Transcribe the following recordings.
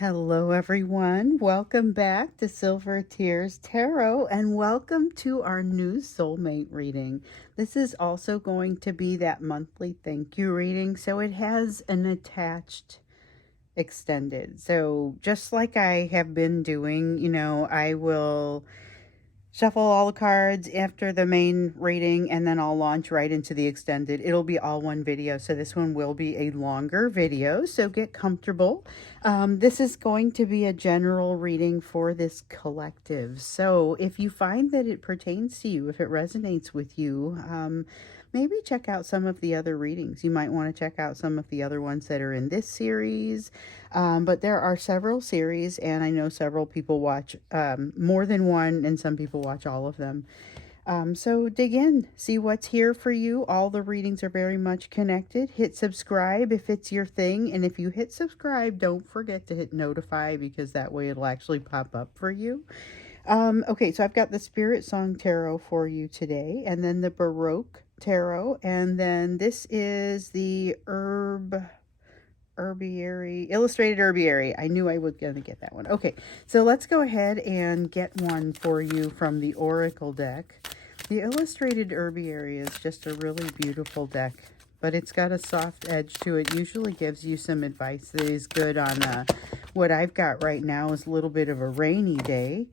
Hello, everyone. Welcome back to Silver Tears Tarot, and welcome to our new soulmate reading. This is also going to be that monthly thank you reading, so it has an attached extended. So, just like I have been doing, I will shuffle all the cards after the main reading, and then I'll launch right into the extended. It'll be all one video, so this one will be a longer video, so get comfortable. This is going to be a general reading for this collective, so if you find that it pertains to you, if it resonates with you, maybe check out some of the other readings. You might want to check out some of the other ones that are in this series. But there are several series, and I know several people watch more than one, and some people watch all of them. So dig in, see what's here for you. All the readings are very much connected. Hit subscribe if it's your thing. And if you hit subscribe, don't forget to hit notify, because that way it'll actually pop up for you. Okay, so I've got the Spirit Song Tarot for you today, and then the Baroque Tarot, and then this is the Herbiary, Illustrated Herbiary. I knew I was going to get that one. Okay, so let's go ahead and get one for you from the Oracle deck. The Illustrated Herbiary is just a really beautiful deck, but it's got a soft edge to it. Usually gives you some advice that is good on what I've got right now is a little bit of a rainy day.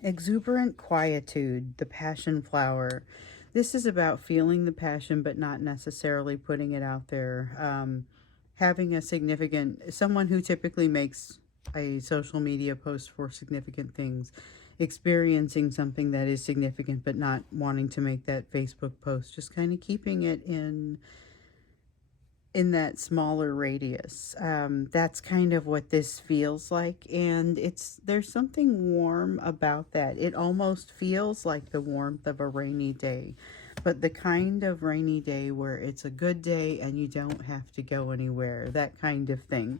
Exuberant quietude, the passion flower. This is about feeling the passion, but not necessarily putting it out there. Having a significant, someone who typically makes a social media post for significant things, experiencing something that is significant, but not wanting to make that Facebook post, just kind of keeping it in that smaller radius. That's kind of what this feels like, and there's something warm about that. It almost feels like the warmth of a rainy day, but the kind of rainy day where it's a good day and you don't have to go anywhere, that kind of thing.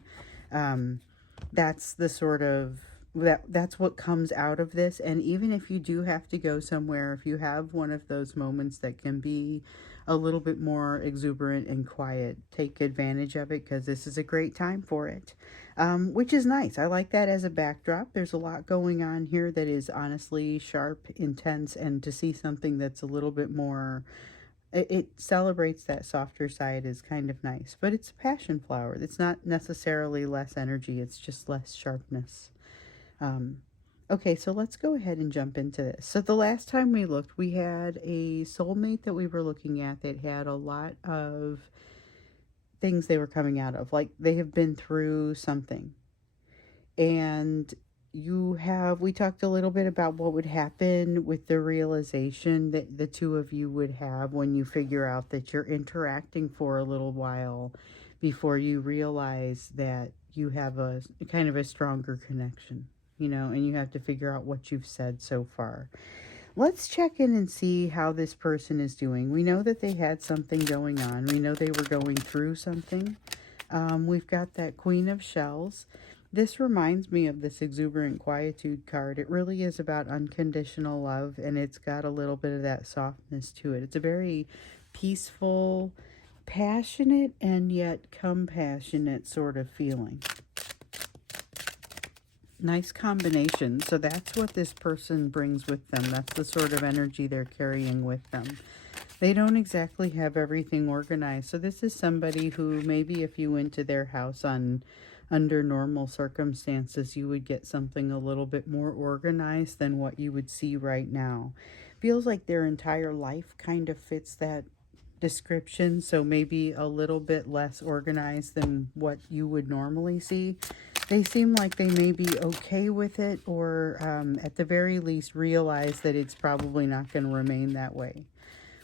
That's the sort of that's what comes out of this. And even if you do have to go somewhere, if you have one of those moments that can be a little bit more exuberant and quiet, take advantage of it, because this is a great time for it, which is nice. I like that as a backdrop. There's a lot going on here that is honestly sharp, intense, and to see something that's a little bit more, it celebrates that softer side is kind of nice. But it's a passion flower. It's not necessarily less energy, it's just less sharpness. Okay, so let's go ahead and jump into this. So the last time we looked, we had a soulmate that we were looking at that had a lot of things they were coming out of. Like, they have been through something. And we talked a little bit about what would happen with the realization that the two of you would have when you figure out that you're interacting for a little while before you realize that you have a kind of a stronger connection, and you have to figure out what you've said so far. Let's check in and see how this person is doing. We know that they had something going on. We know they were going through something. We've got that Queen of Shells. This reminds me of this Exuberant Quietude card. It really is about unconditional love, and it's got a little bit of that softness to it. It's a very peaceful, passionate, and yet compassionate sort of feeling. Nice combination. So that's what this person brings with them. That's the sort of energy they're carrying with them. They don't exactly have everything organized. So this is somebody who maybe if you went to their house under normal circumstances, you would get something a little bit more organized than what you would see right now. Feels like their entire life kind of fits that description, so maybe a little bit less organized than what you would normally see. They seem like they may be okay with it, or at the very least realize that it's probably not going to remain that way.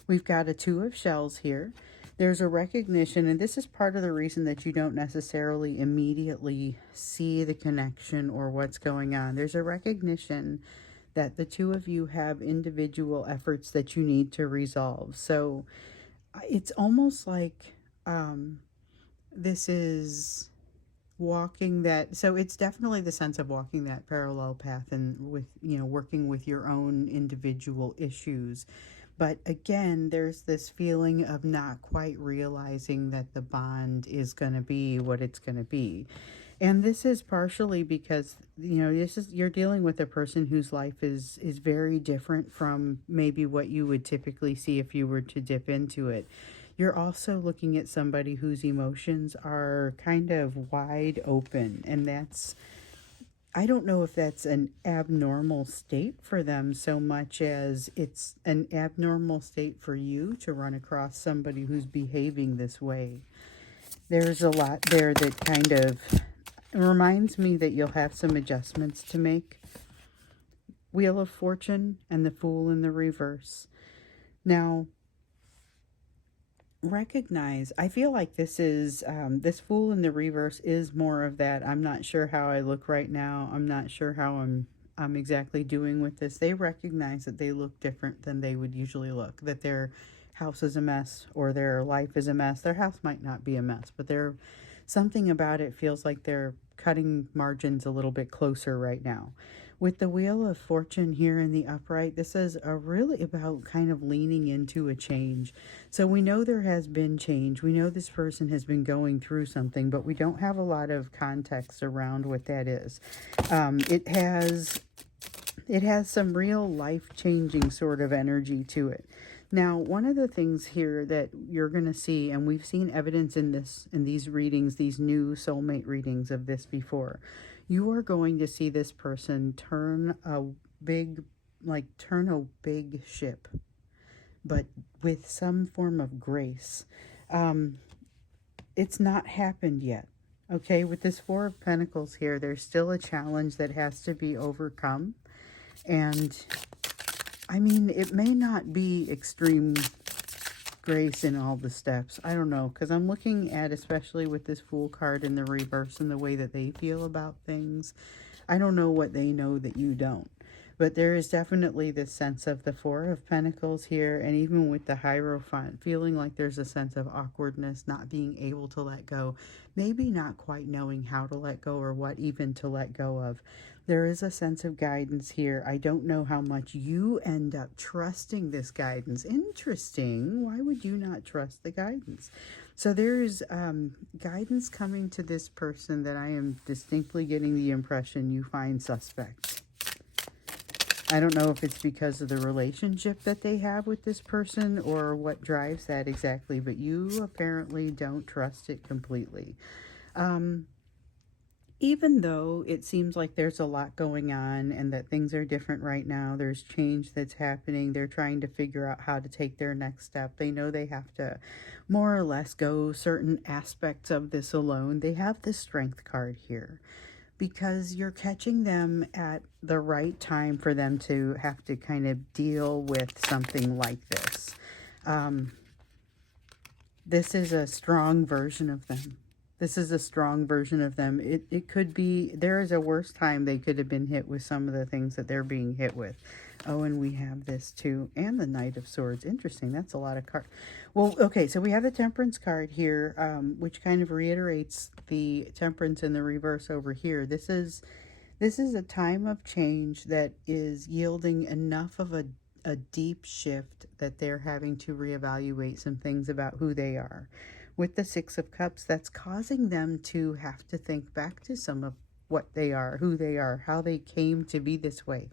We've got a Two of Shells here. There's a recognition, and this is part of the reason that you don't necessarily immediately see the connection or what's going on. There's a recognition that the two of you have individual efforts that you need to resolve. So it's almost like this is walking that, so it's definitely the sense of walking that parallel path and with, working with your own individual issues. But again, there's this feeling of not quite realizing that the bond is going to be what it's going to be. And this is partially because, this is, you're dealing with a person whose life is very different from maybe what you would typically see if you were to dip into it. You're also looking at somebody whose emotions are kind of wide open, and that's, I don't know if that's an abnormal state for them so much as it's an abnormal state for you to run across somebody who's behaving this way. There's a lot there that kind of reminds me that you'll have some adjustments to make. Wheel of Fortune and the Fool in the reverse. Now, recognize, I feel like this is this Fool in the reverse is more of that I'm not sure how I look right now, I'm not sure how I'm exactly doing with this. They recognize that they look different than they would usually look, that their house is a mess or their life is a mess. Their house might not be a mess, but they're, something about it feels like they're cutting margins a little bit closer right now. With the Wheel of Fortune here in the upright, this is really about kind of leaning into a change. So we know there has been change. We know this person has been going through something, but we don't have a lot of context around what that is. It has some real life-changing sort of energy to it. Now, one of the things here that you're going to see, and we've seen evidence in these readings, these new soulmate readings of this before, you are going to see this person turn a big ship, but with some form of grace. It's not happened yet. Okay, with this Four of Pentacles here, there's still a challenge that has to be overcome. And I mean, it may not be extreme grace in all the steps. I don't know, because I'm looking at, especially with this Fool card in the reverse and the way that they feel about things. I don't know what they know that you don't. But there is definitely this sense of the Four of Pentacles here, and even with the Hierophant, feeling like there's a sense of awkwardness, not being able to let go, maybe not quite knowing how to let go or what even to let go of. There is a sense of guidance here. I don't know how much you end up trusting this guidance. Interesting. Why would you not trust the guidance? So there's guidance coming to this person that I am distinctly getting the impression you find suspect. I don't know if it's because of the relationship that they have with this person or what drives that exactly, but you apparently don't trust it completely. Even though it seems like there's a lot going on and that things are different right now, there's change that's happening, they're trying to figure out how to take their next step. They know they have to more or less go certain aspects of this alone. They have the Strength card here, because you're catching them at the right time for them to have to kind of deal with something like this. This is a strong version of them. This is a strong version of them. It could be, there is a worse time they could have been hit with some of the things that they're being hit with. Oh, and we have this too. And the Knight of Swords. Interesting. That's a lot of cards. Well, okay, so we have the Temperance card here, which kind of reiterates the Temperance in the reverse over here. This is a time of change that is yielding enough of a deep shift that they're having to reevaluate some things about who they are. With the Six of Cups, that's causing them to have to think back to some of what they are, who they are, how they came to be this way.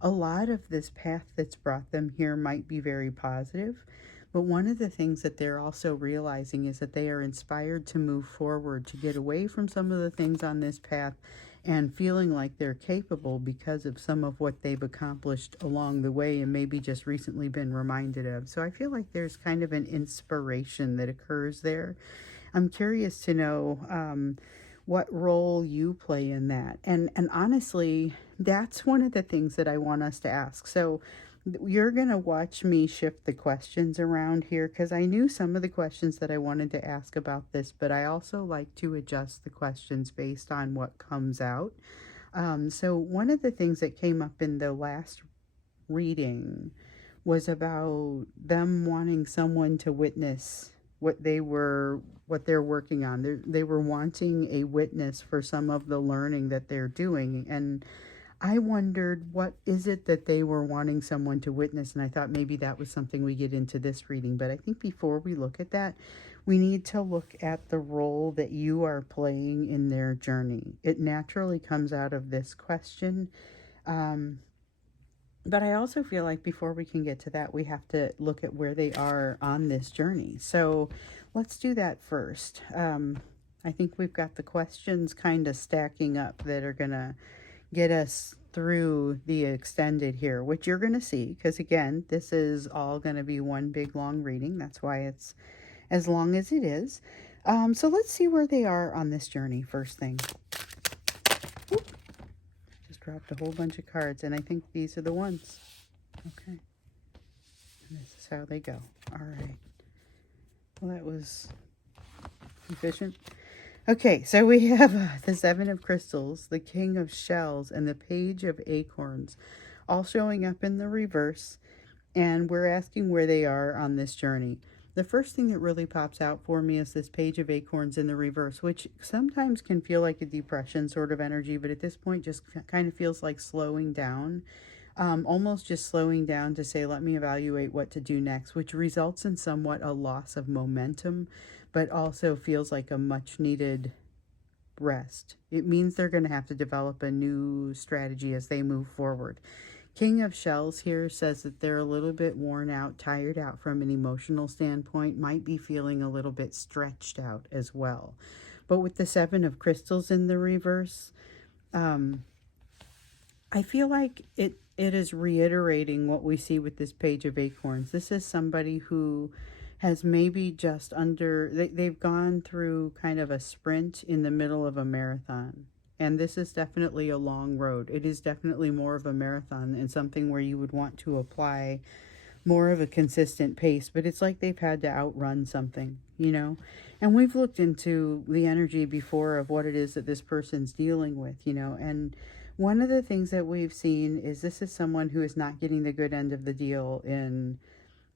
A lot of this path that's brought them here might be very positive, but one of the things that they're also realizing is that they are inspired to move forward, to get away from some of the things on this path and feeling like they're capable because of some of what they've accomplished along the way and maybe just recently been reminded of. So I feel like there's kind of an inspiration that occurs there. I'm curious to know what role you play in that. And honestly, that's one of the things that I want us to ask. So you're going to watch me shift the questions around here, because I knew some of the questions that I wanted to ask about this, but I also like to adjust the questions based on what comes out. So one of the things that came up in the last reading was about them wanting someone to witness what they're working on. They were wanting a witness for some of the learning that they're doing. And I wondered, what is it that they were wanting someone to witness? And I thought maybe that was something we get into this reading. But I think before we look at that, we need to look at the role that you are playing in their journey. It naturally comes out of this question. Um, but I also feel like before we can get to that, we have to look at where they are on this journey. So let's do that first. I think we've got the questions kind of stacking up that are going to get us through the extended here, which you're going to see, because again, this is all going to be one big long reading. That's why it's as long as it is. So let's see where they are on this journey first thing. Oop, just dropped a whole bunch of cards, and I think these are the ones. Okay. And this is how they go. All right. Well, that was efficient. Okay, so we have the Seven of Crystals, the King of Shells, and the Page of Acorns, all showing up in the reverse, and we're asking where they are on this journey. The first thing that really pops out for me is this Page of Acorns in the reverse, which sometimes can feel like a depression sort of energy, but at this point just kind of feels like slowing down. Almost just slowing down to say, let me evaluate what to do next, which results in somewhat a loss of momentum, but also feels like a much needed rest. It means they're going to have to develop a new strategy as they move forward. King of Shells here says that they're a little bit worn out, tired out from an emotional standpoint, might be feeling a little bit stretched out as well. But with the Seven of Crystals in the reverse, I feel like it is reiterating what we see with this Page of Acorns. This is somebody who has maybe just they've gone through kind of a sprint in the middle of a marathon. And this is definitely a long road. It is definitely more of a marathon and something where you would want to apply more of a consistent pace. But it's like they've had to outrun something, you know? And we've looked into the energy before of what it is that this person's dealing with, you know? And one of the things that we've seen is this is someone who is not getting the good end of the deal in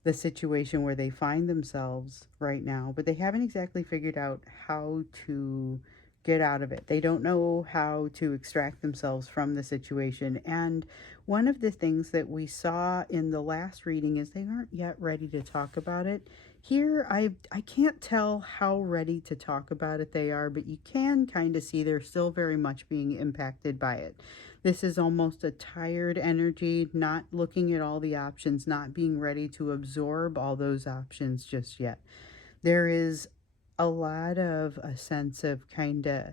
the situation where they find themselves right now, but they haven't exactly figured out how to get out of it. They don't know how to extract themselves from the situation. And one of the things that we saw in the last reading is they aren't yet ready to talk about it. Here, I can't tell how ready to talk about it they are, but you can kind of see they're still very much being impacted by it. This is almost a tired energy, not looking at all the options, not being ready to absorb all those options just yet. There is a lot of a sense of kind of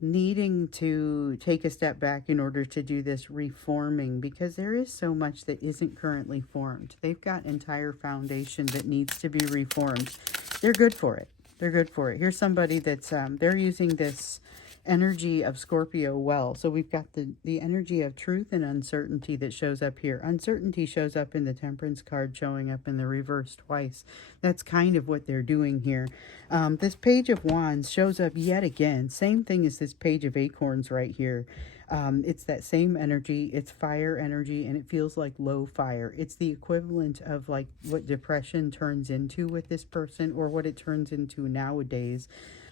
needing to take a step back in order to do this reforming, because there is so much that isn't currently formed. They've got entire foundation that needs to be reformed. They're good for it. They're good for it. Here's somebody that's they're using this energy of Scorpio well. So we've got the energy of truth and uncertainty that shows up here. Uncertainty shows up in the Temperance card, showing up in the reverse twice. That's kind of what they're doing here. This Page of Wands shows up yet again. Same thing as this Page of Acorns right here. It's that same energy. It's fire energy, and it feels like low fire. It's the equivalent of like what depression turns into with this person, or what it turns into nowadays.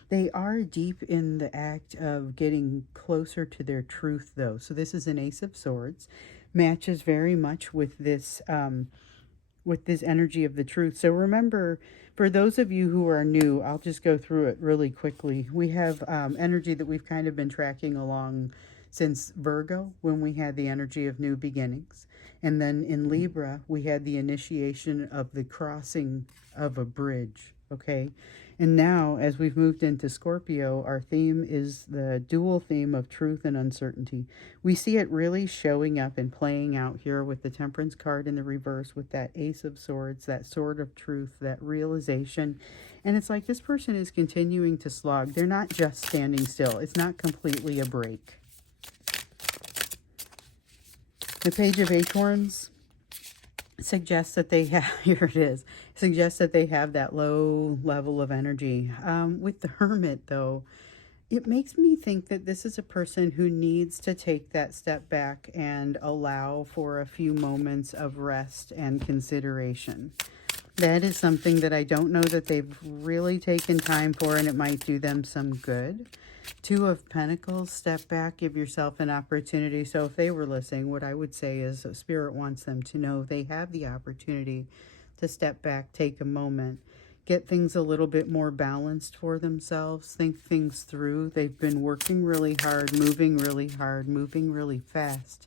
They are deep in the act of getting closer to their truth, though. So this is an Ace of Swords. Matches very much with this energy of the truth. So remember, for those of you who are new, I'll just go through it really quickly. We have energy that we've kind of been tracking along since Virgo, when we had the energy of new beginnings. And then in Libra, we had the initiation of the crossing of a bridge, okay? And now, as we've moved into Scorpio, our theme is the dual theme of truth and uncertainty. We see it really showing up and playing out here with the Temperance card in the reverse, with that Ace of Swords, that sword of truth, that realization. And it's like this person is continuing to slog. They're not just standing still. It's not completely a break. The Page of Acorns suggests that they have, here it is, suggests that they have that low level of energy. With the Hermit, though, it makes me think that this is a person who needs to take that step back and allow for a few moments of rest and consideration. That is something that I don't know that they've really taken time for, and it might do them some good. Two of Pentacles, step back, give yourself an opportunity. So if they were listening, what I would say is Spirit wants them to know they have the opportunity to step back, take a moment, get things a little bit more balanced for themselves, think things through. They've been working really hard, moving really fast,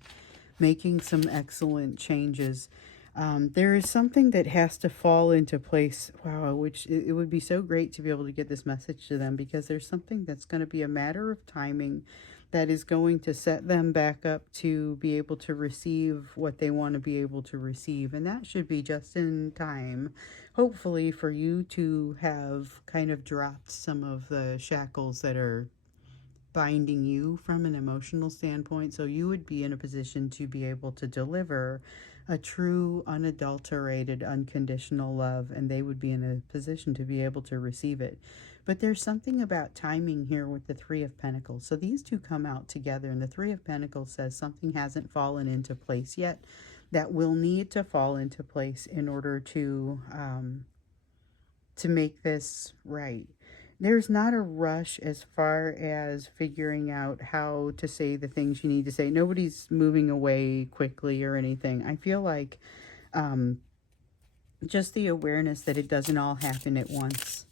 making some excellent changes. There is something that has to fall into place. Wow, which it would be so great to be able to get this message to them, because there's something that's going to be a matter of timing that is going to set them back up to be able to receive what they want to be able to receive. And that should be just in time, hopefully, for you to have kind of dropped some of the shackles that are binding you from an emotional standpoint, so you would be in a position to be able to deliver a true, unadulterated, unconditional love, and they would be in a position to be able to receive it. But there's something about timing here with the Three of Pentacles. So these two come out together, and the Three of Pentacles says something hasn't fallen into place yet that will need to fall into place in order to make this right. There's not a rush as far as figuring out how to say the things you need to say. Nobody's moving away quickly or anything. I feel like just the awareness that it doesn't all happen at once.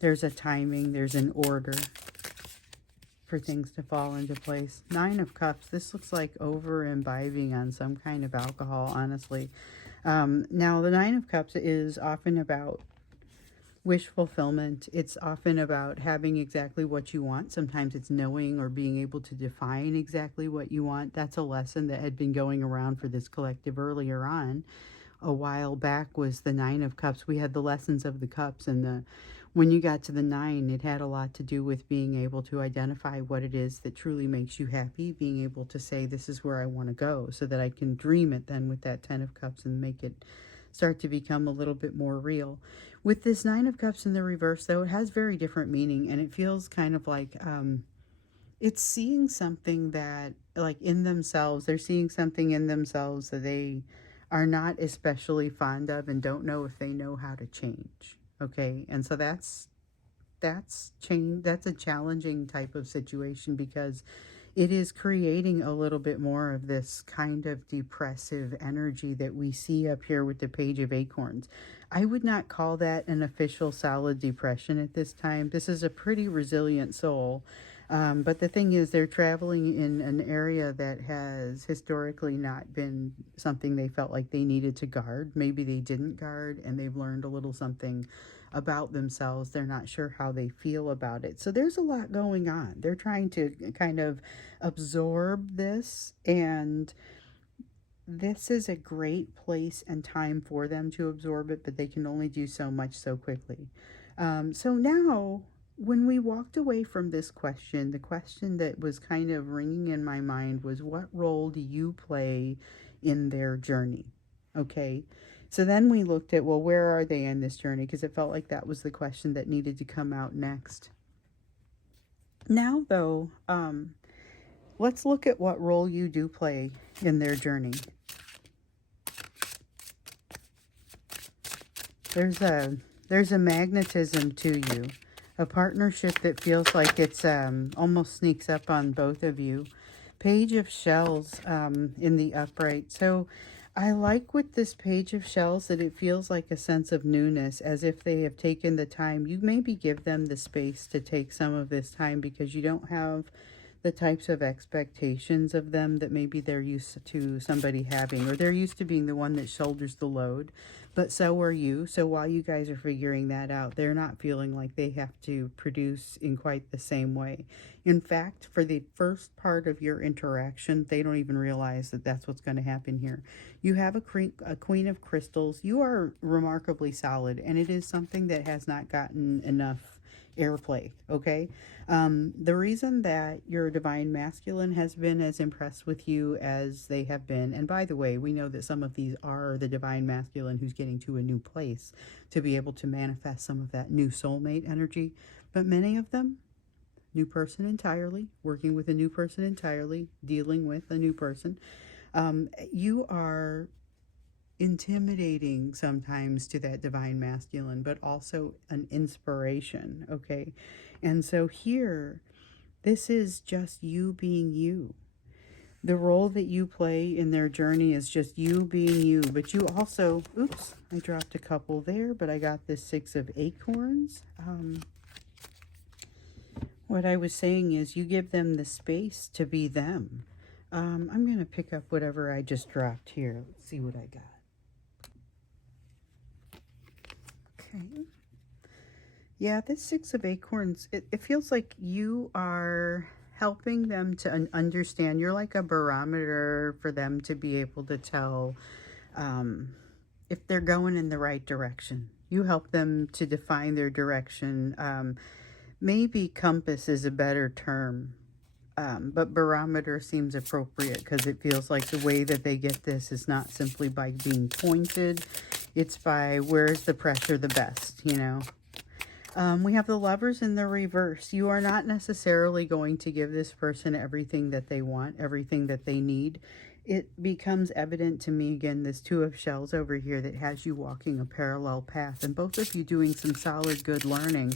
There's a timing, there's an order for things to fall into place. Nine of Cups. This looks like over imbibing on some kind of alcohol, honestly. Now, the Nine of Cups is often about wish fulfillment. It's often about having exactly what you want. Sometimes it's knowing or being able to define exactly what you want. That's a lesson that had been going around for this collective earlier on. A while back was the Nine of Cups. We had the lessons of the cups, and when you got to the nine, it had a lot to do with being able to identify what it is that truly makes you happy, being able to say, this is where I want to go, so that I can dream it then with that 10 of Cups and make it start to become a little bit more real. With this Nine of Cups in the reverse, though, it has very different meaning, and it feels kind of like it's seeing something that, like, in themselves, they're seeing something in themselves that they are not especially fond of and don't know if they know how to change. Okay, and so that's change. That's a challenging type of situation, because it is creating a little bit more of this kind of depressive energy that we see up here with the Page of Acorns. I would not call that an official solid depression at this time. This is a pretty resilient soul. But the thing is, they're traveling in an area that has historically not been something they felt like they needed to guard. Maybe they didn't guard, and they've learned a little something about themselves. They're not sure how they feel about it. So there's a lot going on. They're trying to kind of absorb this, and this is a great place and time for them to absorb it, but they can only do so much so quickly. So now, when we walked away from this question, the question that was kind of ringing in my mind was, what role do you play in their journey? Okay. So then we looked at, well, where are they in this journey? Because it felt like that was the question that needed to come out next. Now, though, let's look at what role you do play in their journey. There's a magnetism to you, a partnership that feels like it's almost sneaks up on both of you. Page of Shells in the upright. So I like with this Page of Shells that it feels like a sense of newness, as if they have taken the time. You maybe give them the space to take some of this time, because you don't have the types of expectations of them that maybe they're used to somebody having, or they're used to being the one that shoulders the load, but so are you. So while you guys are figuring that out, they're not feeling like they have to produce in quite the same way. In fact, for the first part of your interaction, they don't even realize that that's what's going to happen here. You have a Queen of Crystals. You are remarkably solid, and it is something that has not gotten enough airplay. Okay, the reason that your Divine Masculine has been as impressed with you as they have been, and by the way, we know that some of these are the Divine Masculine who's getting to a new place to be able to manifest some of that new soulmate energy, but many of them, new person entirely, working with a new person entirely, dealing with a new person. You are intimidating sometimes to that divine masculine, but also an inspiration, okay? And so here, this is just you being you. The role that you play in their journey is just you being you, but you also, oops, I dropped a couple there, but I got this 6 of acorns. What I was saying is you give them the space to be them. I'm going to pick up whatever I just dropped here. Let's see what I got. Okay. Yeah, this 6 of acorns, it feels like you are helping them to understand. You're like a barometer for them to be able to tell if they're going in the right direction. You help them to define their direction. Maybe compass is a better term, but barometer seems appropriate because it feels like the way that they get this is not simply by being pointed. It's by where's the pressure the best, you know. We have the Lovers in the reverse. You are not necessarily going to give this person everything that they want, everything that they need. It becomes evident to me, again, this 2 of shells over here that has you walking a parallel path, and both of you doing some solid good learning,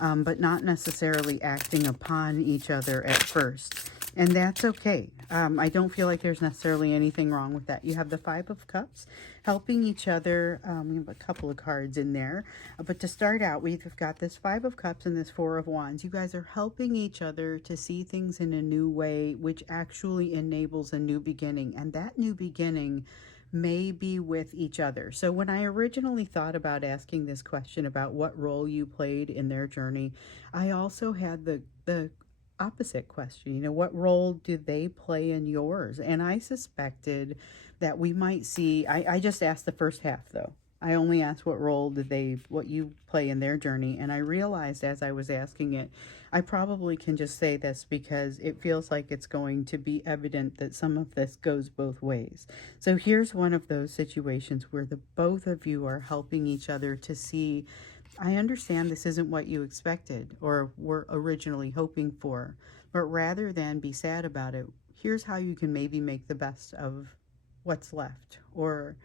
but not necessarily acting upon each other at first. And that's okay. I don't feel like there's necessarily anything wrong with that. You have the 5 of Cups helping each other. We have a couple of cards in there. But to start out, we've got this 5 of Cups and this 4 of Wands. You guys are helping each other to see things in a new way, which actually enables a new beginning. And that new beginning may be with each other. So when I originally thought about asking this question about what role you played in their journey, I also had the opposite question. You know, what role do they play in yours? And I suspected that we might see, I just asked the first half though. I only asked what role what you play in their journey. And I realized as I was asking it, I probably can just say this because it feels like it's going to be evident that some of this goes both ways. So here's one of those situations where the both of you are helping each other to see, I understand this isn't what you expected or were originally hoping for, but rather than be sad about it, here's how you can maybe make the best of what's left. Or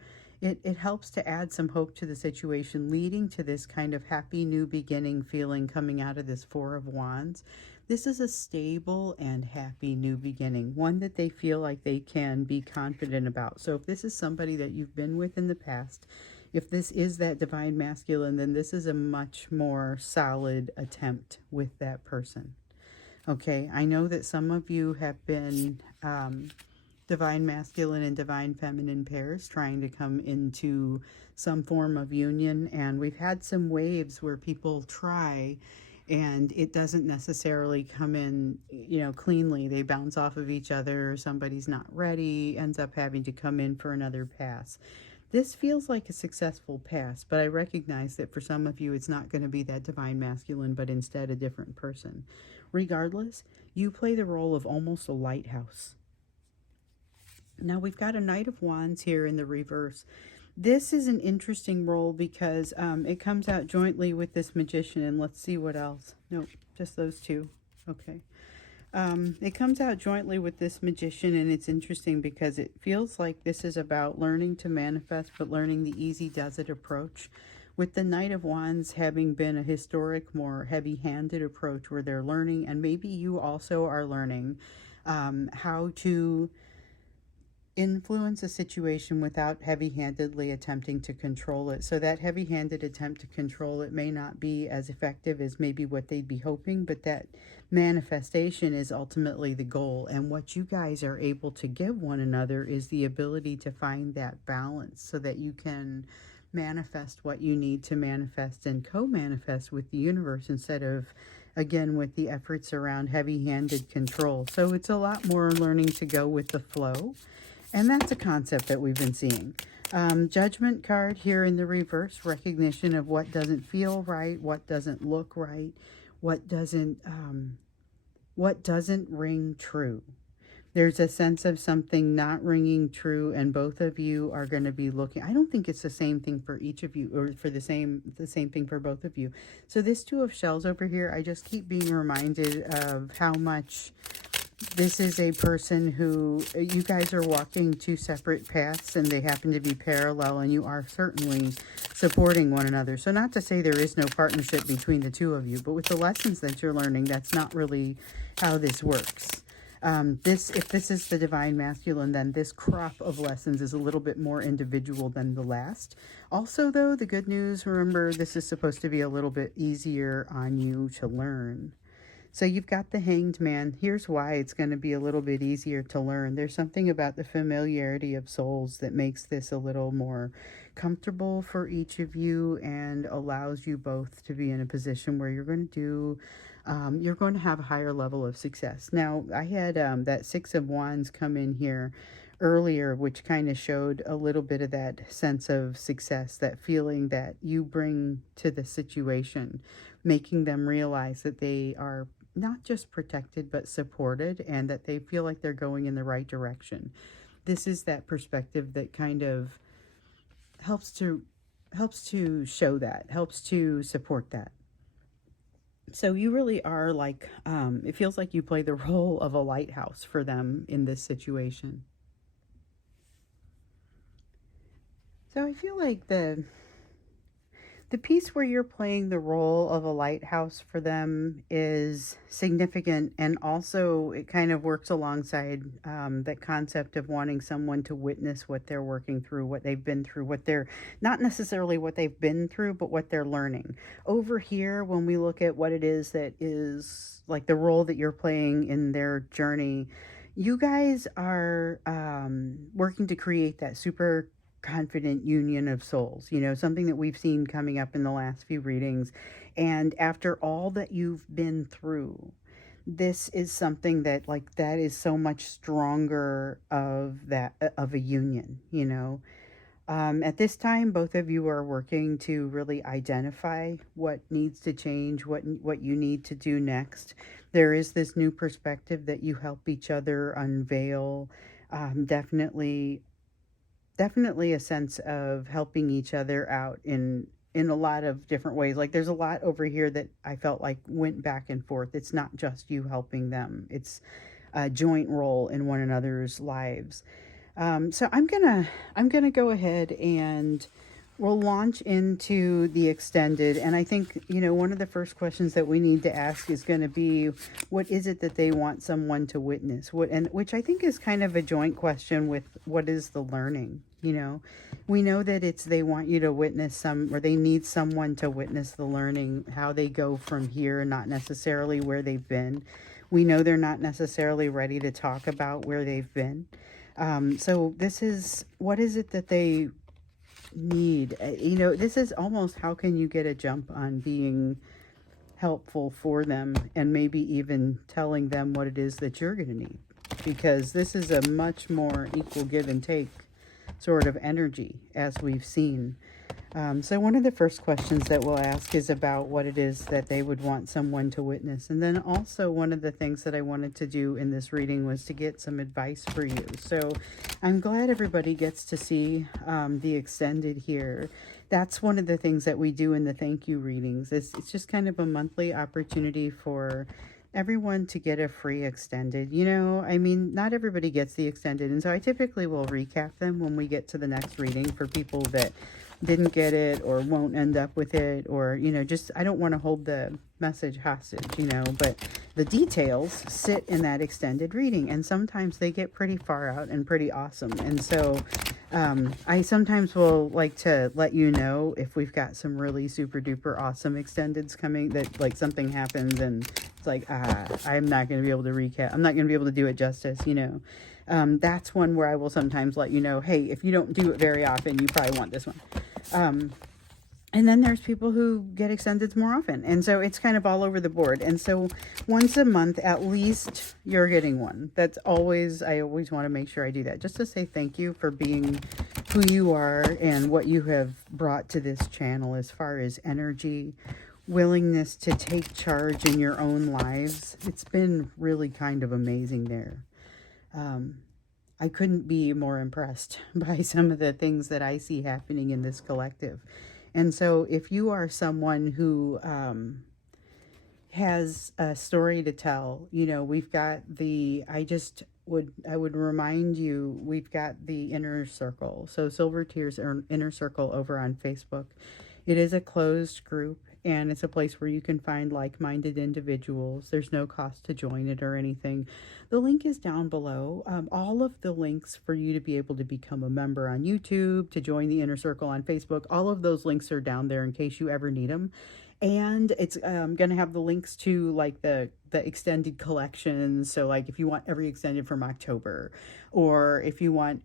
it helps to add some hope to the situation, leading to this kind of happy new beginning feeling coming out of this 4 of Wands. This is a stable and happy new beginning, one that they feel like they can be confident about. So if this is somebody that you've been with in the past, if this is that divine masculine, then this is a much more solid attempt with that person. Okay, I know that some of you have been divine masculine and divine feminine pairs trying to come into some form of union, and we've had some waves where people try and it doesn't necessarily come in, you know, cleanly. They bounce off of each other, somebody's not ready, ends up having to come in for another pass. This feels like a successful pass, but I recognize that for some of you, it's not going to be that divine masculine, but instead a different person. Regardless, you play the role of almost a lighthouse. Now we've got a Knight of Wands here in the reverse. This is an interesting role because it comes out jointly with this Magician, and let's see what else. Nope, just those two. Okay. It comes out jointly with this Magician, and it's interesting because it feels like this is about learning to manifest, but learning the easy does it approach. With the Knight of Wands having been a historic, more heavy-handed approach where they're learning, and maybe you also are learning how to influence a situation without heavy-handedly attempting to control it. So that heavy-handed attempt to control it may not be as effective as maybe what they'd be hoping, but that manifestation is ultimately the goal. And what you guys are able to give one another is the ability to find that balance so that you can manifest what you need to manifest and co-manifest with the universe instead of, again, with the efforts around heavy-handed control. So it's a lot more learning to go with the flow. And that's a concept that we've been seeing. Judgment card here in the reverse, recognition of what doesn't feel right, what doesn't look right, what doesn't ring true. There's a sense of something not ringing true, and both of you are going to be looking. I don't think it's the same thing for each of you, or for the same thing for both of you. So this 2 of shells over here, I just keep being reminded of how much This is a person who, you guys are walking two separate paths and they happen to be parallel, and you are certainly supporting one another. So not to say there is no partnership between the two of you, but with the lessons that you're learning, that's not really how this works. If this is the divine masculine, then this crop of lessons is a little bit more individual than the last. Also, though, the good news, remember, this is supposed to be a little bit easier on you to learn. So you've got the Hanged Man. Here's why it's going to be a little bit easier to learn. There's something about the familiarity of souls that makes this a little more comfortable for each of you and allows you both to be in a position where you're going to have a higher level of success. Now, I had that Six of Wands come in here earlier, which kind of showed a little bit of that sense of success, that feeling that you bring to the situation, making them realize that they are not just protected but supported, and that they feel like they're going in the right direction. This is that perspective that kind of helps to show that, helps to support that. So you really are like, it feels like you play the role of a lighthouse for them in this situation. So I feel like the piece where you're playing the role of a lighthouse for them is significant, and also it kind of works alongside that concept of wanting someone to witness what they're working through, what they've been through, what they're, not necessarily what they've been through, but what they're learning. Over here, when we look at what it is that is like the role that you're playing in their journey, you guys are working to create that super confident union of souls, something that we've seen coming up in the last few readings. And after all that you've been through, this is something that, like, that is so much stronger of a union. At this time, both of you are working to really identify what needs to change, what you need to do next. There is this new perspective that you help each other unveil. Definitely a sense of helping each other out in a lot of different ways. Like, there's a lot over here that I felt like went back and forth. It's not just you helping them. It's a joint role in one another's lives. So I'm gonna go ahead and we'll launch into the extended. And I think, one of the first questions that we need to ask is going to be, what is it that they want someone to witness? Which I think is kind of a joint question with what is the learning. We know that they want you to witness or they need someone to witness the learning, how they go from here, not necessarily where they've been. We know they're not necessarily ready to talk about where they've been. So what is it that they need? This is almost, how can you get a jump on being helpful for them, and maybe even telling them what it is that you're going to need, because this is a much more equal give and take sort of energy, as we've seen. So one of the first questions that we'll ask is about what it is that they would want someone to witness. And then also, one of the things that I wanted to do in this reading was to get some advice for you. So I'm glad everybody gets to see the extended here. That's one of the things that we do in the thank you readings. It's just kind of a monthly opportunity for everyone to get a free extended. Not everybody gets the extended, and so I typically will recap them when we get to the next reading for people that didn't get it or won't end up with it, or just, I don't want to hold the message hostage, but the details sit in that extended reading, and sometimes they get pretty far out and pretty awesome. And so I sometimes will like to let you know if we've got some really super duper awesome extendeds coming, that like something happens and it's like, I'm not going to be able to recap, I'm not going to be able to do it justice. That's one where I will sometimes let you know, hey, if you don't do it very often, you probably want this one. And then there's people who get extendeds more often. And so it's kind of all over the board. And so once a month, at least, you're getting one. I always want to make sure I do that, just to say thank you for being who you are and what you have brought to this channel as far as energy, willingness to take charge in your own lives. It's been really kind of amazing there. I couldn't be more impressed by some of the things that I see happening in this collective. And so if you are someone who has a story to tell. You know, we've got the, I would remind you, we've got the inner circle. So Silver Tears Inner Circle over on Facebook. It is a closed group, and it's a place where you can find like-minded individuals. There's no cost to join it or anything. The link is down below. All of the links for you to be able to become a member on YouTube, to join the Inner Circle on Facebook, all of those links are down there in case you ever need them. And it's going to have the links to like the extended collections. So like if you want every extended from October, or if you want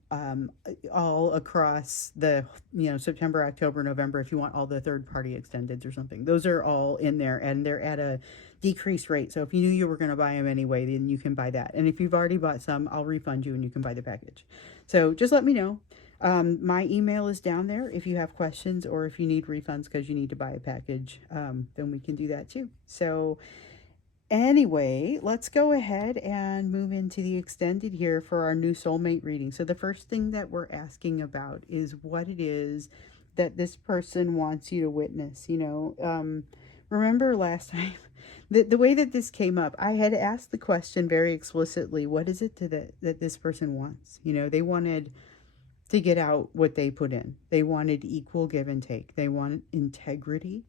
all across the, you know, September, October, November, if you want all the third party extendeds or something, those are all in there, and they're at a decreased rate. So if you knew you were going to buy them anyway, then you can buy that. And if you've already bought some, I'll refund you and you can buy the package. So just let me know. My email is down there if you have questions, or if you need refunds because you need to buy a package, then we can do that too. So anyway, let's go ahead and move into the extended here for our new soulmate reading. So the first thing that we're asking about is what it is that this person wants you to witness. You know, remember last time, the way that this came up, I had asked the question very explicitly, what is it that this person wants? You know, they wanted to get out what they put in. They wanted equal give and take. They wanted integrity.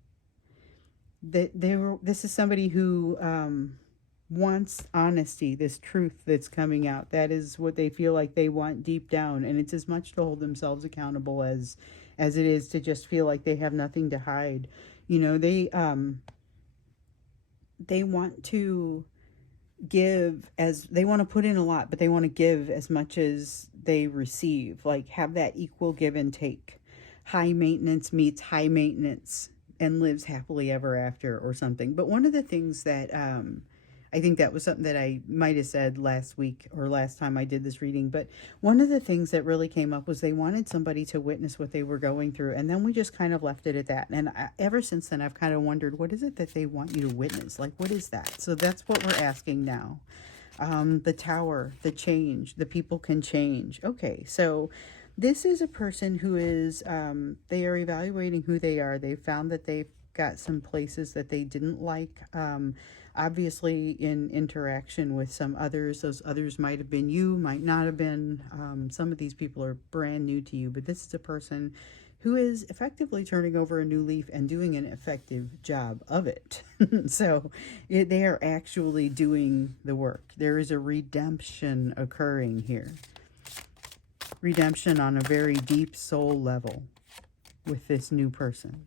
This is somebody who wants honesty, this truth that's coming out. That is what they feel like they want deep down, and it's as much to hold themselves accountable as it is to just feel like they have nothing to hide. You know, they want to give, as they want to put in a lot, but they want to give as much as they receive, like have that equal give and take. High maintenance meets high maintenance and lives happily ever after, or something. But one of the things that I think that was something that I might have said last week or last time I did this reading, but one of the things that really came up was they wanted somebody to witness what they were going through, and then we just kind of left it at that. And ever since then, I've kind of wondered, what is it that they want you to witness? Like, what is that? So that's what we're asking now. The Tower, the change, the people can change. Okay, so this is a person who is, they are evaluating who they are. They found that they've got some places that they didn't like. Obviously in interaction with some others. Those others might have been you, might not have been. Some of these people are brand new to you, but this is a person who is effectively turning over a new leaf and doing an effective job of it. So they are actually doing the work. There is a redemption occurring here. Redemption on a very deep soul level with this new person.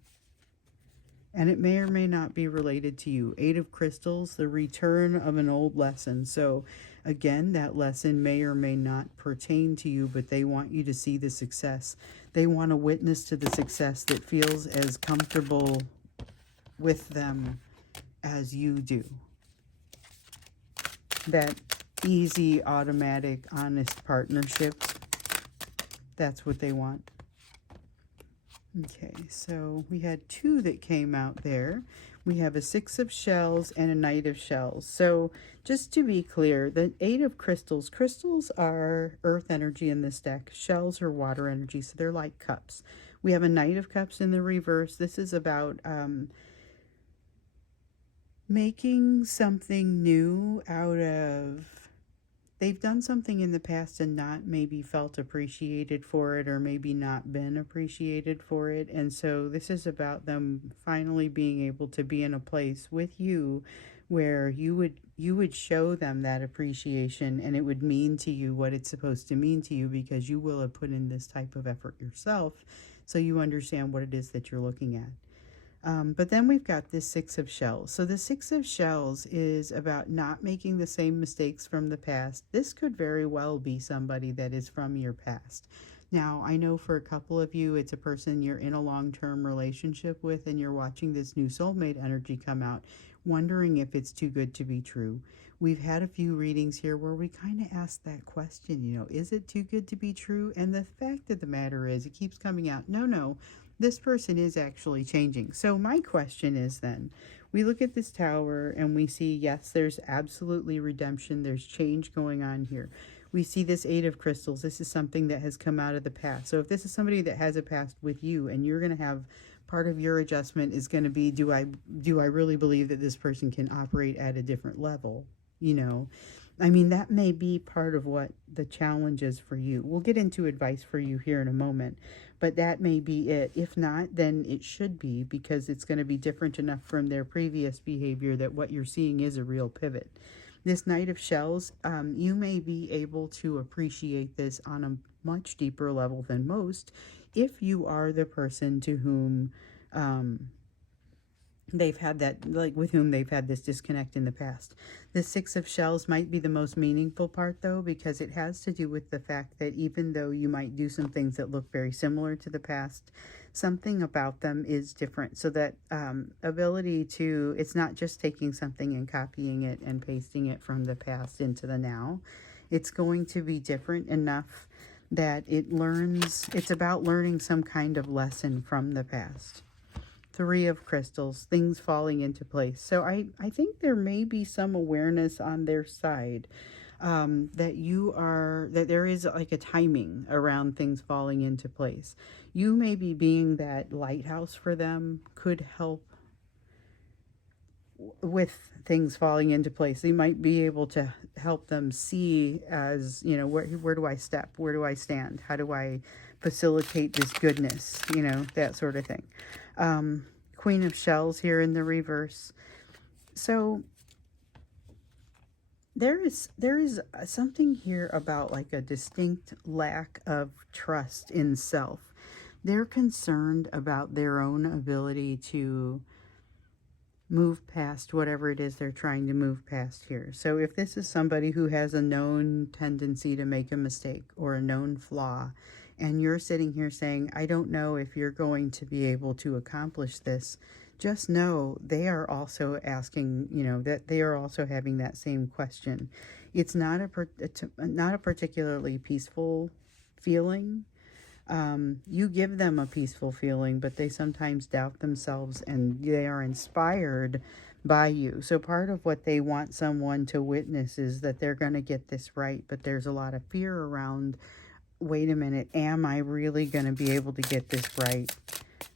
And it may or may not be related to you. Eight of Crystals, the return of an old lesson. So again, that lesson may or may not pertain to you, but they want you to see the success. They want to witness to the success that feels as comfortable with them as you do. That easy, automatic, honest partnership. That's what they want. Okay, so we had two that came out there. We have a Six of Shells and a Knight of Shells. So just to be clear, the Eight of Crystals, crystals are earth energy in this deck. Shells are water energy, so they're like cups. We have a Knight of Cups in the reverse. This is about making something new out of... They've done something in the past and not maybe felt appreciated for it, or maybe not been appreciated for it. And so this is about them finally being able to be in a place with you where you would show them that appreciation, and it would mean to you what it's supposed to mean to you, because you will have put in this type of effort yourself, so you understand what it is that you're looking at. But then we've got this Six of Shells. So the Six of Shells is about not making the same mistakes from the past. This could very well be somebody that is from your past. Now, I know for a couple of you, it's a person you're in a long-term relationship with, and you're watching this new soulmate energy come out, wondering if it's too good to be true. We've had a few readings here where we kind of ask that question, you know, is it too good to be true? And the fact of the matter is, it keeps coming out, no, this person is actually changing. So my question is then, we look at this Tower and we see, yes, there's absolutely redemption. There's change going on here. We see this Eight of Crystals. This is something that has come out of the past. So if this is somebody that has a past with you, and you're going to have part of your adjustment is going to be, do I really believe that this person can operate at a different level? You know, I mean, that may be part of what the challenge is for you. We'll get into advice for you here in a moment, but that may be it. If not, then it should be, because it's going to be different enough from their previous behavior that what you're seeing is a real pivot. This Knight of Shells, you may be able to appreciate this on a much deeper level than most if you are the person to whom they've had that, like with whom they've had this disconnect in the past. The Six of Shells might be the most meaningful part, though, because it has to do with the fact that even though you might do some things that look very similar to the past, something about them is different. So that ability to, it's not just taking something and copying it and pasting it from the past into the now. It's going to be different enough that it's about learning some kind of lesson from the past. Three of Crystals, things falling into place. So I think there may be some awareness on their side that there is like a timing around things falling into place. You may be being that lighthouse for them, could help with things falling into place. They might be able to help them see, as you know, where do I step, where do I stand, how do I facilitate this goodness, you know, that sort of thing. Queen of Shells here in the reverse. So there is something here about like a distinct lack of trust in self. They're concerned about their own ability to move past whatever it is they're trying to move past here. So if this is somebody who has a known tendency to make a mistake or a known flaw, and you're sitting here saying, I don't know if you're going to be able to accomplish this, just know they are also asking, you know, that they are also having that same question. It's not a particularly peaceful feeling. You give them a peaceful feeling, but they sometimes doubt themselves, and they are inspired by you. So part of what they want someone to witness is that they're going to get this right, but there's a lot of fear around, wait a minute, am I really going to be able to get this right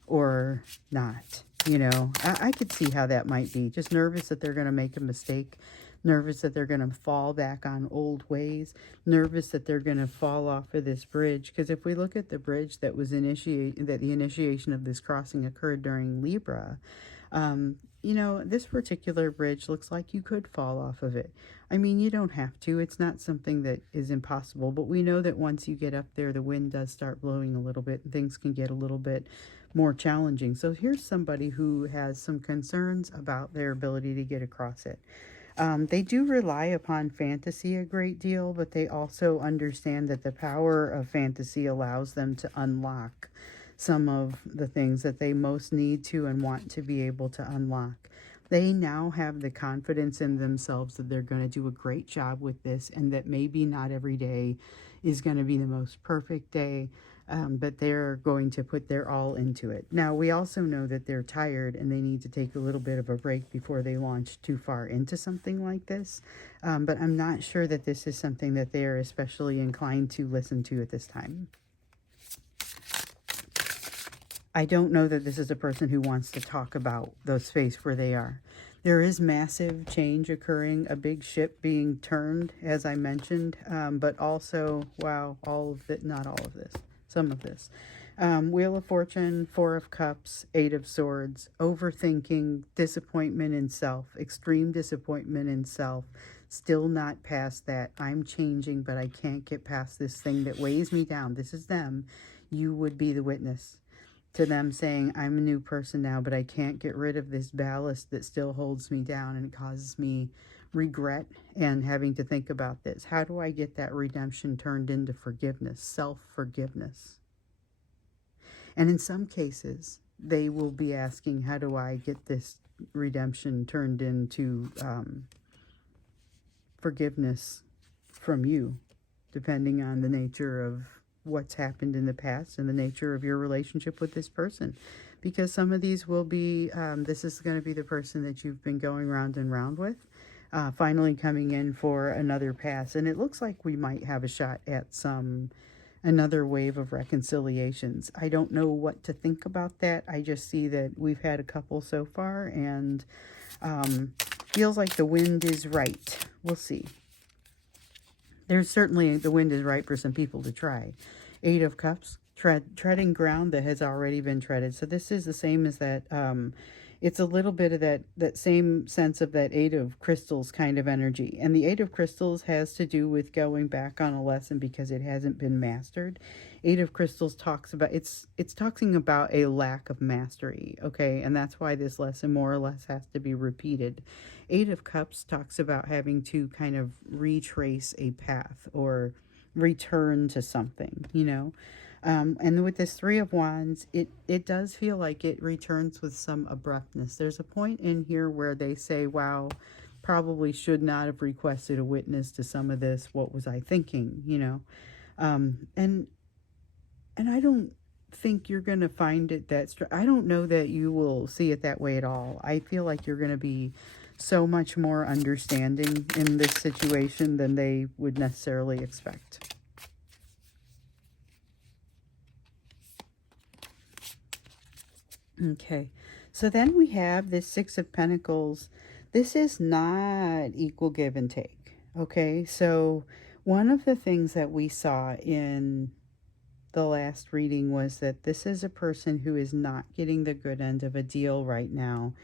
or not? You know, I could see how that might be. Just nervous that they're going to make a mistake, nervous that they're going to fall back on old ways, nervous that they're going to fall off of this bridge. Because if we look at the bridge that was that the initiation of this crossing occurred during Libra, you know, this particular bridge looks like you could fall off of it. I mean, you don't have to. It's not something that is impossible, but we know that once you get up there, the wind does start blowing a little bit and things can get a little bit more challenging. So here's somebody who has some concerns about their ability to get across it. They do rely upon fantasy a great deal, but they also understand that the power of fantasy allows them to unlock some of the things that they most need to and want to be able to unlock. They now have the confidence in themselves that they're going to do a great job with this, and that maybe not every day is going to be the most perfect day, but they're going to put their all into it. Now, we also know that they're tired and they need to take a little bit of a break before they launch too far into something like this, but I'm not sure that this is something that they are especially inclined to listen to at this time. I don't know that this is a person who wants to talk about the space where they are. There is massive change occurring, a big ship being turned, as I mentioned, but also, wow, not all of this, some of this. Wheel of Fortune, Four of Cups, Eight of Swords, overthinking, disappointment in self, extreme disappointment in self, still not past that. I'm changing, but I can't get past this thing that weighs me down. This is them. You would be the witness to them saying, I'm a new person now, but I can't get rid of this ballast that still holds me down, and it causes me regret and having to think about this. How do I get that redemption turned into forgiveness, self-forgiveness? And in some cases, they will be asking, how do I get this redemption turned into forgiveness from you, depending on the nature of what's happened in the past and the nature of your relationship with this person. Because some of these will be, this is going to be the person that you've been going round and round with, finally coming in for another pass. And it looks like we might have a shot at some another wave of reconciliations. I don't know what to think about that. I just see that we've had a couple so far, and feels like the wind is right. We'll see. There's certainly, the wind is right for some people to try. Eight of Cups, treading ground that has already been treaded. So this is the same as that. It's a little bit of that same sense of that Eight of Crystals kind of energy. And the Eight of Crystals has to do with going back on a lesson because it hasn't been mastered. Eight of Crystals talks about, it's talking about a lack of mastery, okay? And that's why this lesson more or less has to be repeated. Eight of Cups talks about having to kind of retrace a path or return to something, you know? And with this Three of Wands, it does feel like it returns with some abruptness. There's a point in here where they say, wow, probably should not have requested a witness to some of this. What was I thinking, you know? And I don't think you're going to find it that I don't know that you will see it that way at all. I feel like you're going to be so much more understanding in this situation than they would necessarily expect. Okay, so then we have this Six of Pentacles. This is not equal give and take. Okay, so one of the things that we saw in the last reading was that this is a person who is not getting the good end of a deal right now,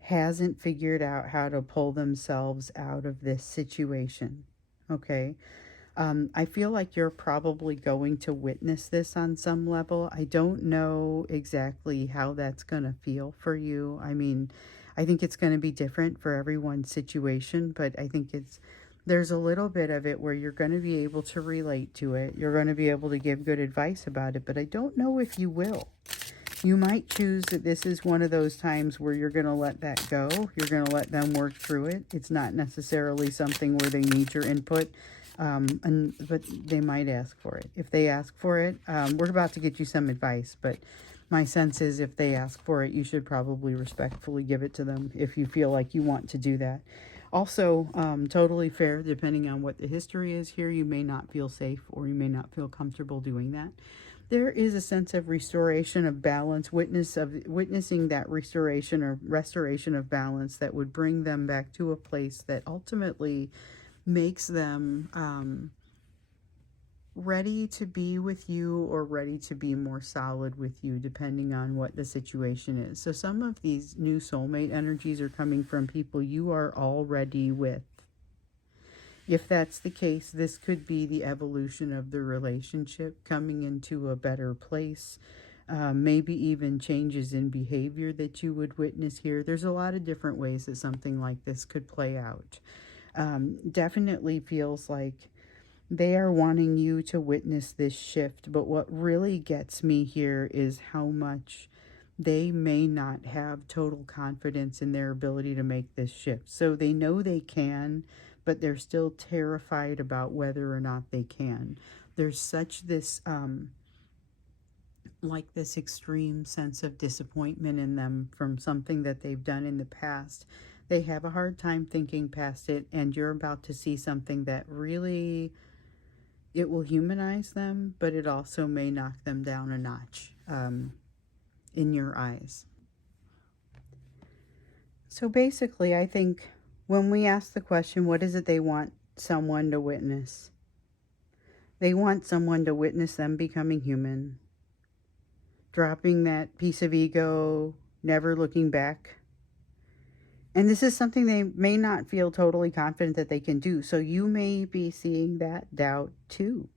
hasn't figured out how to pull themselves out of this situation. Okay, I feel like you're probably going to witness this on some level. I don't know exactly how that's going to feel for you. I mean, I think it's going to be different for everyone's situation, but I think there's a little bit of it where you're going to be able to relate to it. You're going to be able to give good advice about it, but I don't know if you will. You might choose that this is one of those times where you're going to let that go. You're going to let them work through it. It's not necessarily something where they need your input. But they might ask for it. If they ask for it, we're about to get you some advice, but my sense is if they ask for it, you should probably respectfully give it to them if you feel like you want to do that. Also, totally fair, depending on what the history is here, you may not feel safe or you may not feel comfortable doing that. There is a sense of restoration of balance, witnessing that restoration or restoration of balance that would bring them back to a place that ultimately makes them ready to be with you or ready to be more solid with you, depending on what the situation is. So some of these new soulmate energies are coming from people you are already with. If that's the case, this could be the evolution of the relationship coming into a better place. Maybe even changes in behavior that you would witness here. There's a lot of different ways that something like this could play out. Definitely feels like they are wanting you to witness this shift, but what really gets me here is how much they may not have total confidence in their ability to make this shift. So they know they can, but they're still terrified about whether or not they can. There's such this like this extreme sense of disappointment in them from something that they've done in the past. They have a hard time thinking past it, and you're about to see something that really, it will humanize them, but it also may knock them down a notch in your eyes. So basically, I think when we ask the question, what is it they want someone to witness? They want someone to witness them becoming human, dropping that piece of ego, never looking back. And this is something they may not feel totally confident that they can do. So you may be seeing that doubt too.